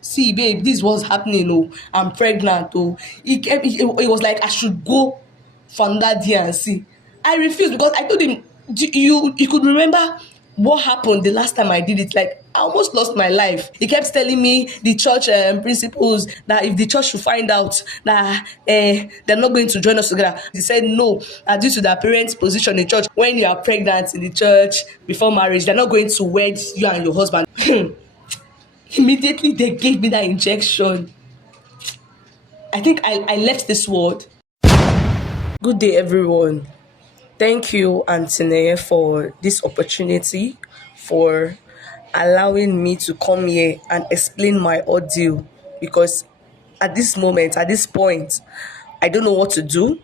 see babe, this was happening, oh, I'm pregnant, oh. It was like I should go from that day and see. I refused because I told him, you could remember what happened the last time I did it. Like I almost lost my life. He kept telling me the church principles that if the church should find out that they're not going to join us together. He said no, due to their parents' position in church, when you are pregnant in the church before marriage, they're not going to wed you and your husband. Immediately they gave me that injection. I think I left this world. Good day, everyone. Thank you, Antine, for this opportunity, for allowing me to come here and explain my ordeal. Because at this moment, at this point, I don't know what to do.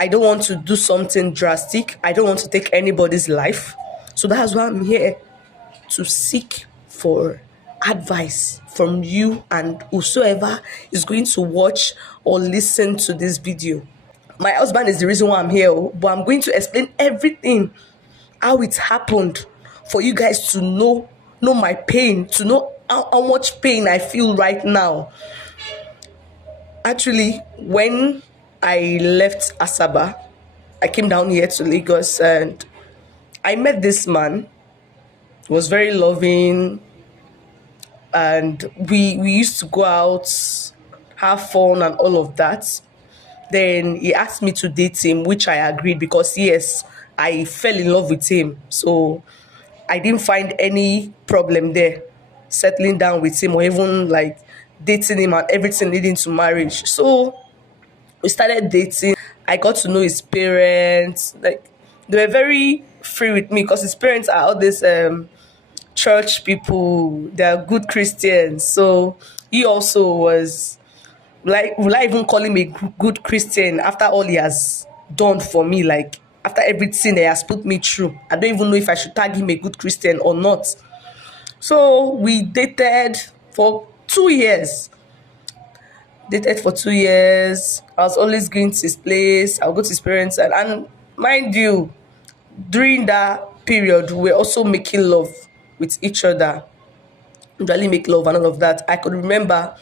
I don't want to do something drastic. I don't want to take anybody's life. So that's why I'm here, to seek for advice from you and whosoever is going to watch or listen to this video. My husband is the reason why I'm here, oh, but I'm going to explain everything, how it happened, for you guys to know my pain, to know how much pain I feel right now. Actually, when I left Asaba, I came down here to Lagos and I met this man. He was very loving, and we used to go out, have fun and all of that. Then he asked me to date him, which I agreed because yes, I fell in love with him. So I didn't find any problem there, settling down with him or even like dating him and everything leading to marriage. So we started dating. I got to know his parents. Like they were very free with me because his parents are all these church people. They are good Christians. So he also was, like, will I even call him a good Christian after all he has done for me? Like after everything he has put me through, I don't even know if I should tag him a good Christian or not. So we dated for 2 years. Dated for 2 years. I was always going to his place. I'll go to his parents, and mind you, during that period, we were also making love with each other. Usually make love and all of that. I could remember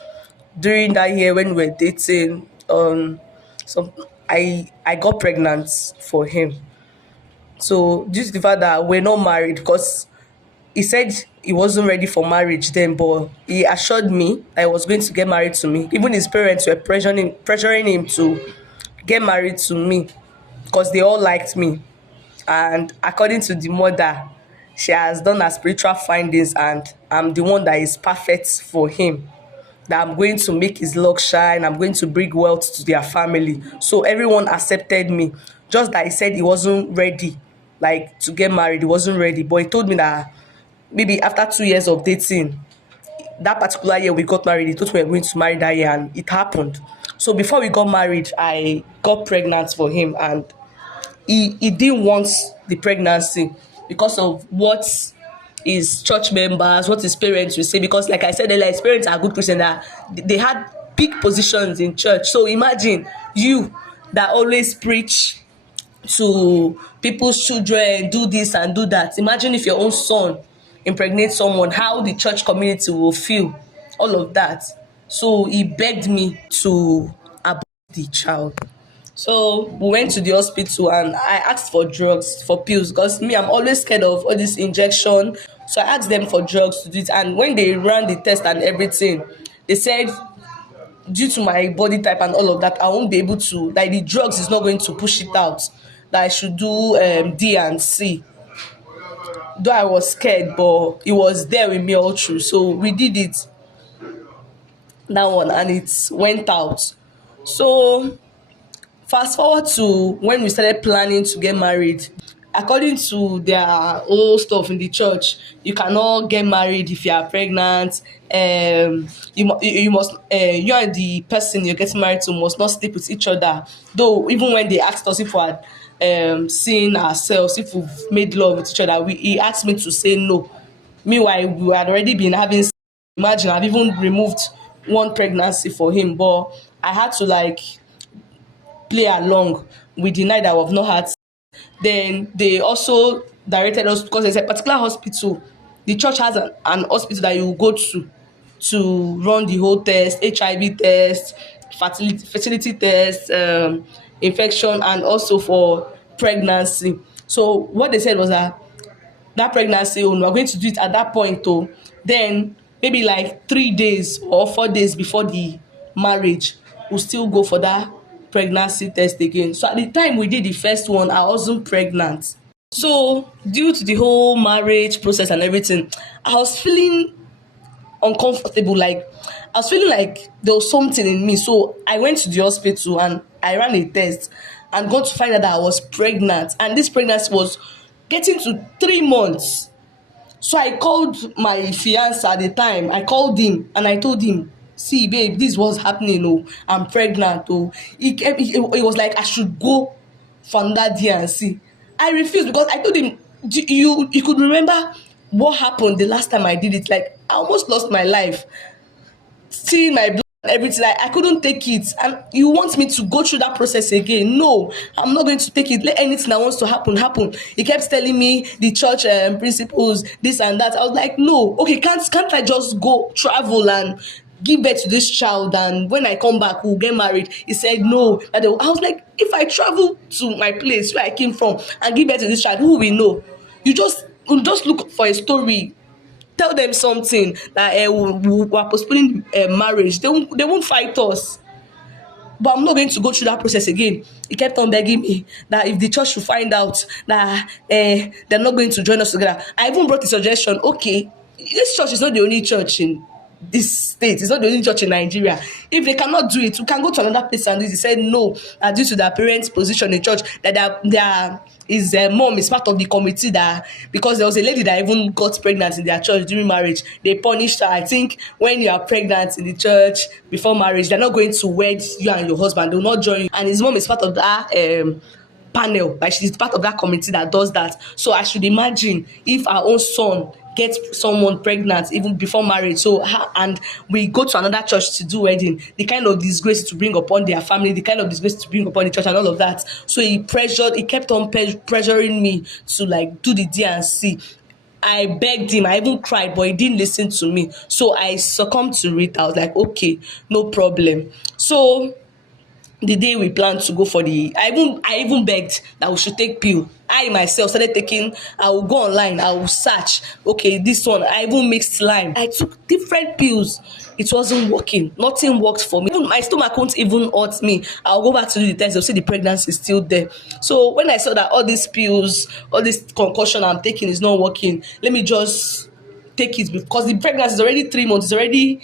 during that year when we were dating, so I got pregnant for him. So due to the fact that we're not married, because he said he wasn't ready for marriage then, but he assured me that he was going to get married to me. Even his parents were pressuring him to get married to me because they all liked me. And according to the mother, she has done her spiritual findings, and I'm the one that is perfect for him. That I'm going to make his luck shine. I'm going to bring wealth to their family. So everyone accepted me. Just that he said he wasn't ready, like to get married. He wasn't ready. But he told me that maybe after 2 years of dating, that particular year we got married, he thought we were going to marry that year, and it happened. So before we got married, I got pregnant for him, and he didn't want the pregnancy because of what his church members, what his parents will say. Because like I said earlier, his parents are good Christians, that they had big positions in church. So imagine you that always preach to people's children, do this and do that. Imagine if your own son impregnates someone, how the church community will feel, all of that. So he begged me to abort the child. So we went to the hospital and I asked for drugs, for pills, because me, I'm always scared of all this injection. So I asked them for drugs to do it. And when they ran the test and everything, they said due to my body type and all of that, I won't be able to, like the drugs is not going to push it out, that I should do D and C. Though I was scared, but it was there with me all through. So we did it, that one, and it went out. So fast forward to when we started planning to get married. According to their old stuff in the church, you cannot get married if you are pregnant. You must you and the person you're getting married to must not sleep with each other. Though even when they asked us if we had seen ourselves, if we've made love with each other, he asked me to say no. Meanwhile, we had already been having. Imagine, I've even removed one pregnancy for him, but I had to like play along with the night that we've not had. Then they also directed us, because there's a particular hospital. The church has an hospital that you go to to run the whole test, HIV test, fertility test, infection, and also for pregnancy. So what they said was that pregnancy, oh, we're going to do it at that point, oh, then maybe like 3 days or 4 days before the marriage, we'll still go for that pregnancy test again. So at the time we did the first one, I wasn't pregnant. So due to the whole marriage process and everything, I was feeling uncomfortable. Like I was feeling like there was something in me. So I went to the hospital and I ran a test and got to find out that I was pregnant. And this pregnancy was getting to 3 months. So I called my fiance at the time. I called him and I told him, see, babe, this was happening. Oh, I'm pregnant. Oh, it was like I should go from that D&C. I refused because I told him, you could remember what happened the last time I did it. Like I almost lost my life. Seeing my blood and everything, I couldn't take it. And you want me to go through that process again? No, I'm not going to take it. Let anything that wants to happen happen. He kept telling me the church principles, this and that. I was like, no, okay, can't I just go travel and give birth to this child, and when I come back we'll get married? He said no. I was like, if I travel to my place where I came from and give birth to this child, who will know? You just look for a story, tell them something that we're postponing marriage. They won't fight us. But I'm not going to go through that process again. He kept on begging me that if the church should find out that they're not going to join us together. I even brought a suggestion. Okay, this church is not the only church in this state. It's not the only church in Nigeria. If they cannot do it, we can go to another place and do it. He said no, due to their parents' position in church, that his mom is part of the committee, that because there was a lady that even got pregnant in their church during marriage, they punished her. I think when you are pregnant in the church before marriage, they're not going to wed you and your husband. They will not join you. And his mom is part of that panel, like she's part of that committee that does that. So I should imagine if our own son gets someone pregnant even before marriage, so and we go to another church to do wedding, the kind of disgrace to bring upon their family, the kind of disgrace to bring upon the church and all of that. So he kept on pressuring me to like do the D&C. I begged him, I even cried, but he didn't listen to me. So I succumbed to it. I was like, okay, no problem. So the day we planned to go for I even begged that we should take pill. I myself started taking. I will go online, I will search, okay, this one. I even mixed lime. I took different pills. It wasn't working. Nothing worked for me. Even my stomach won't even hurt me. I'll go back to do the test. They'll say the pregnancy is still there. So when I saw that all these pills, all this concussion I'm taking is not working, let me just take it, because the pregnancy is already 3 months. It's already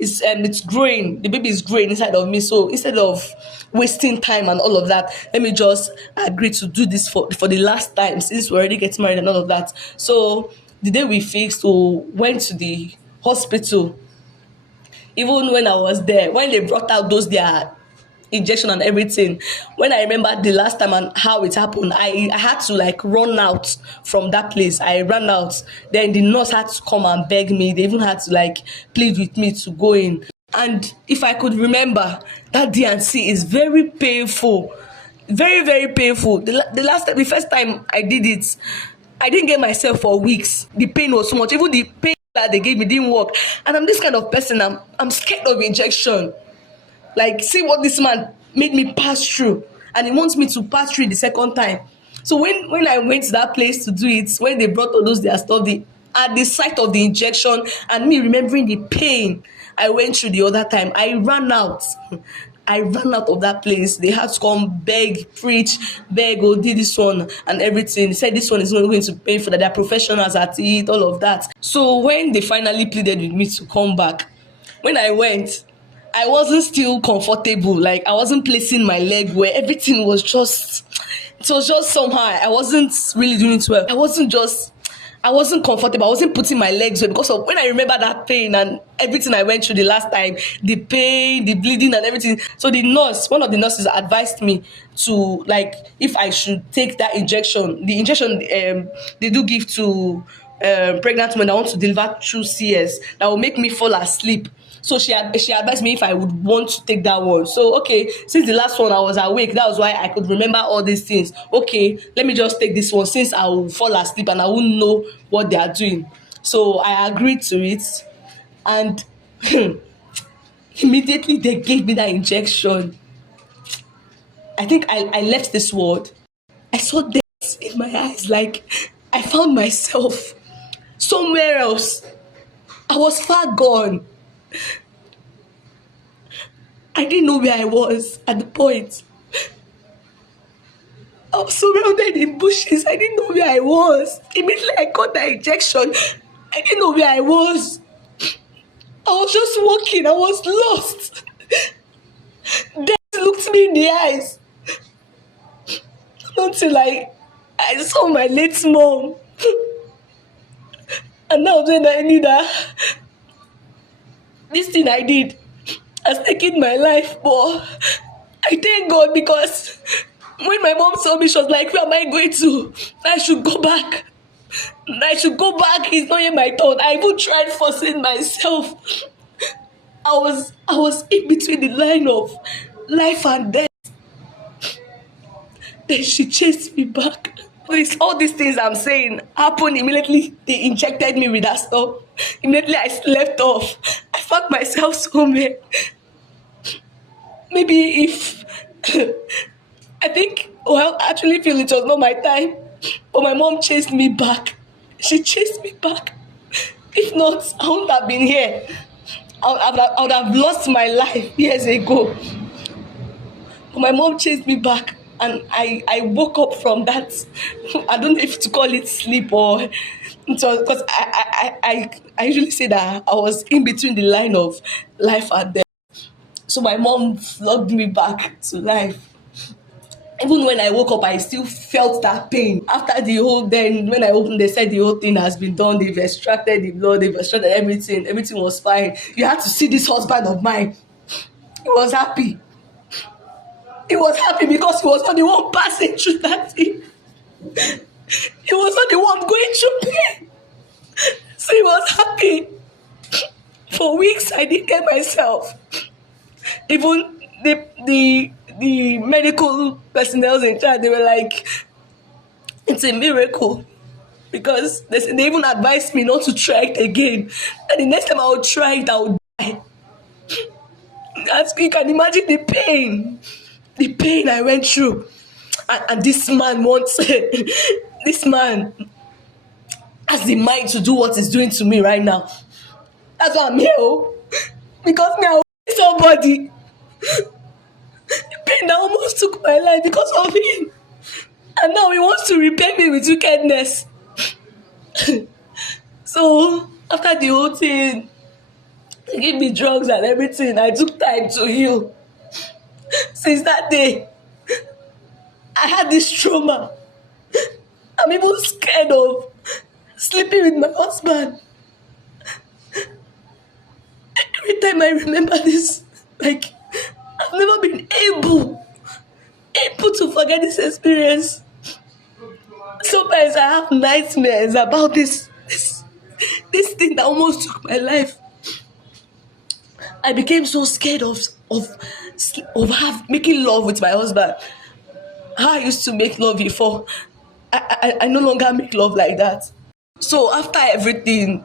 it's growing. The baby is growing inside of me. So instead of wasting time and all of that, let me just agree to do this for the last time, since we're already getting married and all of that. So the day we fixed, we went to the hospital. Even when I was there, when they brought out those their injection and everything, when I remember the last time and how it happened, I had to like run out from that place. I ran out. Then the nurse had to come and beg me. They even had to like plead with me to go in. And if I could remember, that D&C is very painful, very very painful. The first time I did it, I didn't get myself for weeks. The pain was so much. Even the pain that they gave me didn't work. And I'm this kind of person. I'm scared of injection. Like, see what this man made me pass through, and he wants me to pass through the second time. So when I went to that place to do it, when they brought all those their stuff, at the sight of the injection and me remembering the pain I went through the other time, I ran out. I ran out of that place. They had to come beg, preach, beg, oh, did this one and everything. They said this one is not going to pay for that. They're professionals at it, all of that. So when they finally pleaded with me to come back, when I went, I wasn't still comfortable. Like I wasn't placing my leg where everything was just, it was just somehow, I wasn't really doing it well. I wasn't comfortable. I wasn't putting my legs well because of when I remember that pain and everything I went through the last time, the pain, the bleeding and everything. So one of the nurses advised me to, like, if I should take that injection. The injection they do give to pregnant women that want to deliver through CS, that will make me fall asleep. So she advised me if I would want to take that one. So okay, since the last one I was awake, that was why I could remember all these things. Okay, let me just take this one, since I will fall asleep and I won't know what they are doing. So I agreed to it. And immediately they gave me that injection. I think I left this world. I saw death in my eyes, like I found myself somewhere else. I was far gone. I didn't know where I was at the point. I was surrounded in bushes. I didn't know where I was. Immediately I got that injection. I didn't know where I was. I was just walking. I was lost. Death looked me in the eyes until I saw my late mom. And now then I knew that this thing I did has taken my life. But I thank God, because when my mom saw me, she was like, where am I going to? I should go back. I should go back. It's not yet my turn. I even tried forcing myself. I was in between the line of life and death. Then she chased me back. All these things I'm saying happened immediately. They injected me with that stuff. Immediately I slept off. I found myself somewhere. Maybe if I think, well, I actually feel it was not my time. But my mom chased me back. She chased me back. If not, I wouldn't have been here. I would have lost my life years ago. But my mom chased me back, and I woke up from that. I don't know if to call it sleep or so, because I usually say that I was in between the line of life and death. So my mom flogged me back to life. Even when I woke up, I still felt that pain. After the whole, then when I opened, they said the whole thing has been done. They've extracted the blood, they've extracted everything. Everything was fine. You had to see this husband of mine. He was happy. He was happy because he was not the one passing through that thing. He was not the one going through pain. So he was happy. For weeks, I didn't get myself. Even the medical personnel in charge, they were like, it's a miracle. Because they even advised me not to try it again. And the next time I would try it, I would die. As you can imagine the pain I went through. And this man wants, this man has the mind to do what he's doing to me right now. That's why I'm here. Oh. Because me, I will be somebody. The pain that almost took my life because of him. And now he wants to repay me with wickedness. So, after the whole thing, they gave me drugs and everything. I took time to heal. Since that day, I had this trauma. I'm even scared of sleeping with my husband. Every time I remember this, like, I've never been able to forget this experience. Sometimes I have nightmares about this thing that almost took my life. I became so scared of making love with my husband. How I used to make love before, I no longer make love like that. So after everything,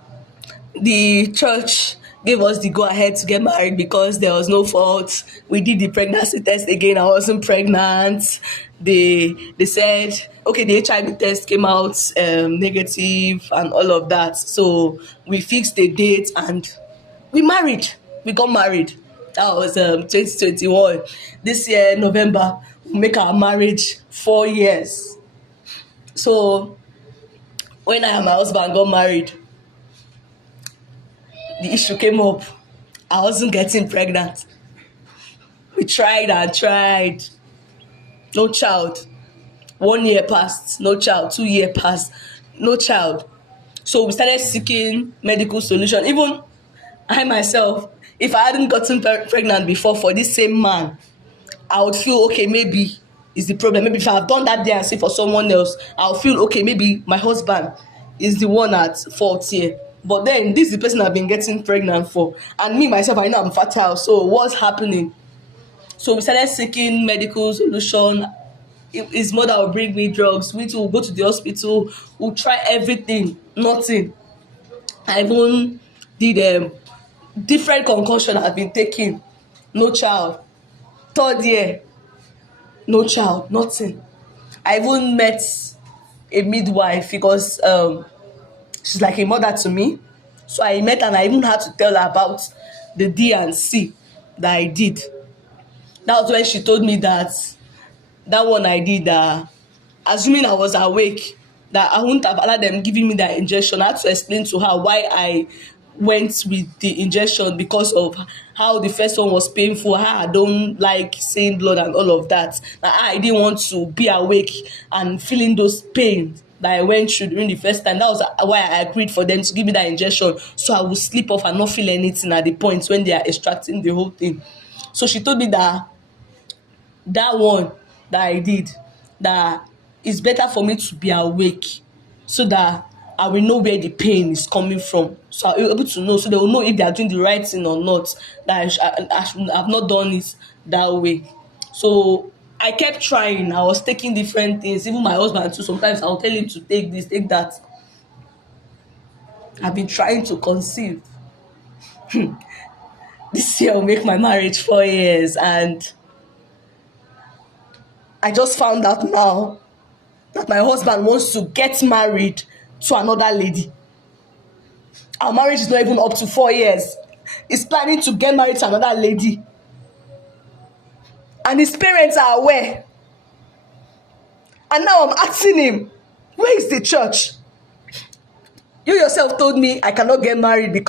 the church gave us the go ahead to get married because there was no fault. We did the pregnancy test again. I wasn't pregnant. They said, okay, the HIV test came out negative and all of that. So we fixed the date and we married. We got married. That was 2021. This year, November, we make our marriage 4 years. So when I and my husband got married, the issue came up. I wasn't getting pregnant. We tried and tried. No child. 1 year passed. No child. 2 years passed. No child. So we started seeking medical solution. Even I myself, if I hadn't gotten pregnant before for this same man, I would feel, okay, maybe it's the problem. Maybe if I have done that day and say for someone else, I'll feel, okay, maybe my husband is the one at fault here. But then this is the person I've been getting pregnant for. And me, myself, I know I'm fertile. So what's happening? So we started seeking medical solution. His mother will bring me drugs. We too will go to the hospital. We'll try everything. Nothing. I even did different concussion I've been taking, no child. Third year, no child, nothing. I even met a midwife because she's like a mother to me. So I met her and I even had to tell her about the D and C that I did. That was when she told me that that one I did, assuming I was awake, that I wouldn't have allowed them giving me that injection. I had to explain to her why I went with the injection, because of how the first one was painful, how I don't like seeing blood and all of that. That I didn't want to be awake and feeling those pains that I went through during the first time. That was why I agreed for them to give me that injection, so I would sleep off and not feel anything at the point when they are extracting the whole thing. So she told me that that one that I did, that it's better for me to be awake so that I will know where the pain is coming from. So I'll be able to know, so they will know if they are doing the right thing or not. That I should have not done it that way. So I kept trying. I was taking different things. Even my husband too. Sometimes I'll tell him to take this, take that. I've been trying to conceive. This year will make my marriage 4 years, and I just found out now that my husband wants to get married to another lady. Our marriage is not even up to 4 years. He's planning to get married to another lady. And his parents are aware. And now I'm asking him, where is the church? You yourself told me I cannot get married with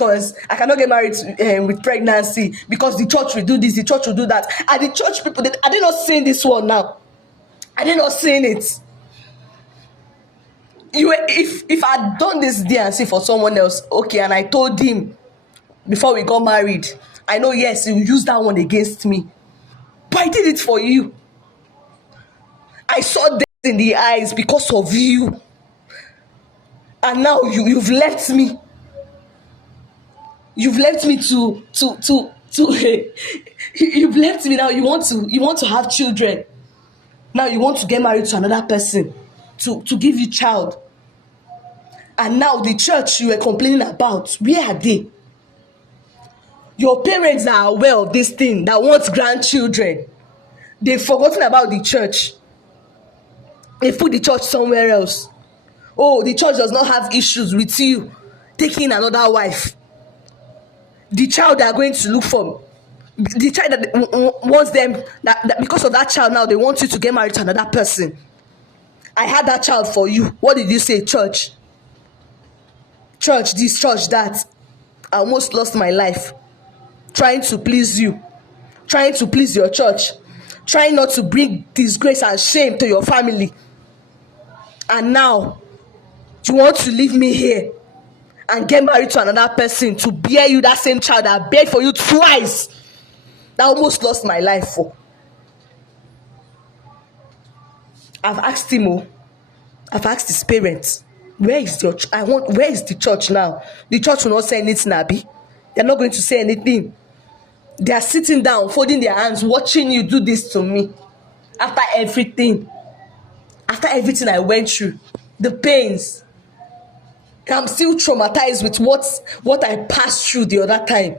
pregnancy, because the church will do this, the church will do that. Are the church people, are they not saying this one now? Are they not saying it? If I'd done this D&C for someone else, okay, and I told him before we got married, I know, yes, he will use that one against me. But I did it for you. I saw death in the eyes because of you. And now you've left me. You've left me to you've left me now. You want to have children. Now you want to get married to another person to give you child. And now the church you were complaining about, where are they? Your parents are aware of this thing, that want grandchildren. They've forgotten about the church. They put the church somewhere else. Oh, the church does not have issues with you taking another wife. The child they are going to look for, the child that wants them, that because of that child now they want you to get married to another person. I had that child for you. What did you say, church? Church this, church that. I almost lost my life trying to please you, trying to please your church, trying not to bring disgrace and shame to your family. And now you want to leave me here and get married to another person to bear you that same child that begged for you twice, that I almost lost my life for. I've asked him, I've asked his parents, where is the church now? The church will not say anything, Abi. They're not going to say anything. They are sitting down, folding their hands, watching you do this to me. After everything I went through, the pains, I'm still traumatized with what I passed through the other time.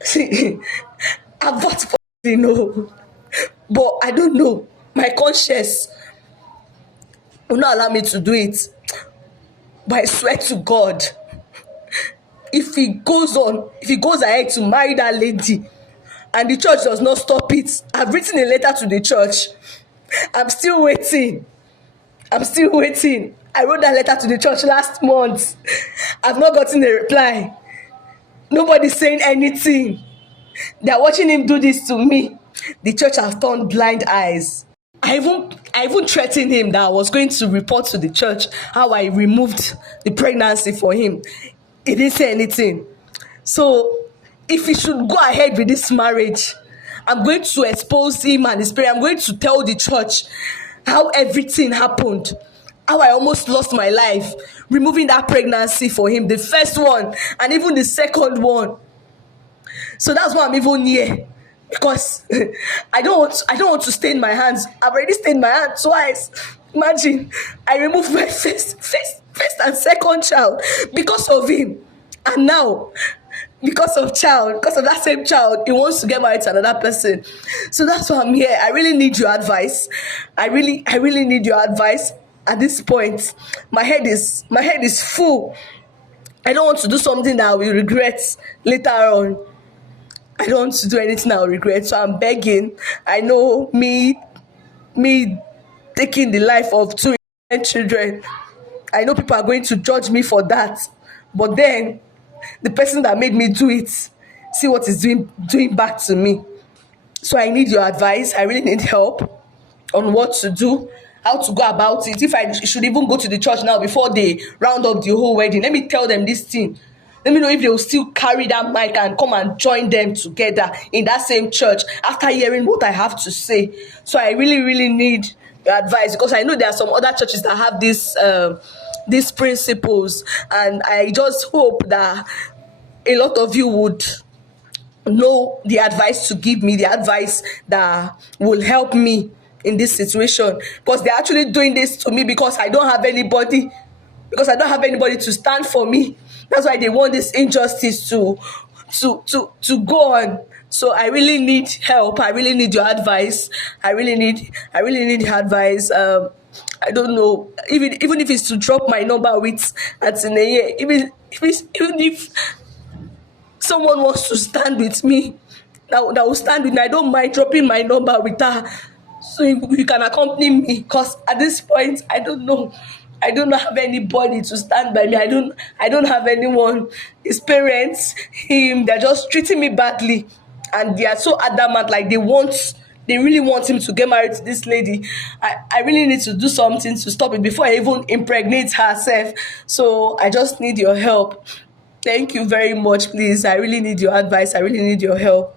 See, I've got to know, but I don't know. My conscience will not allow me to do it. But I swear to God, if he goes ahead to marry that lady and the church does not stop it, I've written a letter to the church. I'm still waiting. I wrote that letter to the church last month. I've not gotten a reply. Nobody's saying anything. They're watching him do this to me. The church has turned blind eyes. I even threatened him that I was going to report to the church how I removed the pregnancy for him. He didn't say anything. So if he should go ahead with this marriage, I'm going to expose him and his parents. I'm going to tell the church how everything happened, how I almost lost my life removing that pregnancy for him, the first one and even the second one. So that's why I'm even here, because I don't want to stain my hands. I've already stained my hand twice. Imagine, I removed my first and second child because of him. And now, because of that same child, he wants to get married to another person. So that's why I'm here. I really need your advice. I really need your advice at this point. My head is full. I don't want to do something that I will regret later on. I don't want to do anything I will regret. So I'm begging. I know me taking the life of two innocent children. I know people are going to judge me for that. But then the person that made me do it, see what is doing back to me. So I need your advice. I really need help on what to do, how to go about it. If I should even go to the church now before they round up the whole wedding, let me tell them this thing. Let me know if they will still carry that mic and come and join them together in that same church after hearing what I have to say. So I really need your advice, because I know there are some other churches that have these principles, and I just hope that a lot of you would know the advice to give me, the advice that will help me in this situation, because they're actually doing this to me because I don't have anybody to stand for me. That's why they want this injustice to go on. So I really need help. I really need your advice. I really need your advice. I don't know, even if it's to drop my number with Atineye, even if someone wants to stand with me, that will stand with me. I don't mind dropping my number with her, so you can accompany me. Because at this point, I don't have anybody to stand by me. I don't have anyone. His parents, him, they're just treating me badly, and they are so adamant. Like they really want him to get married to this lady. I really need to do something to stop it before I even impregnate herself. So I just need your help. Thank you very much, please. I really need your advice. I really need your help.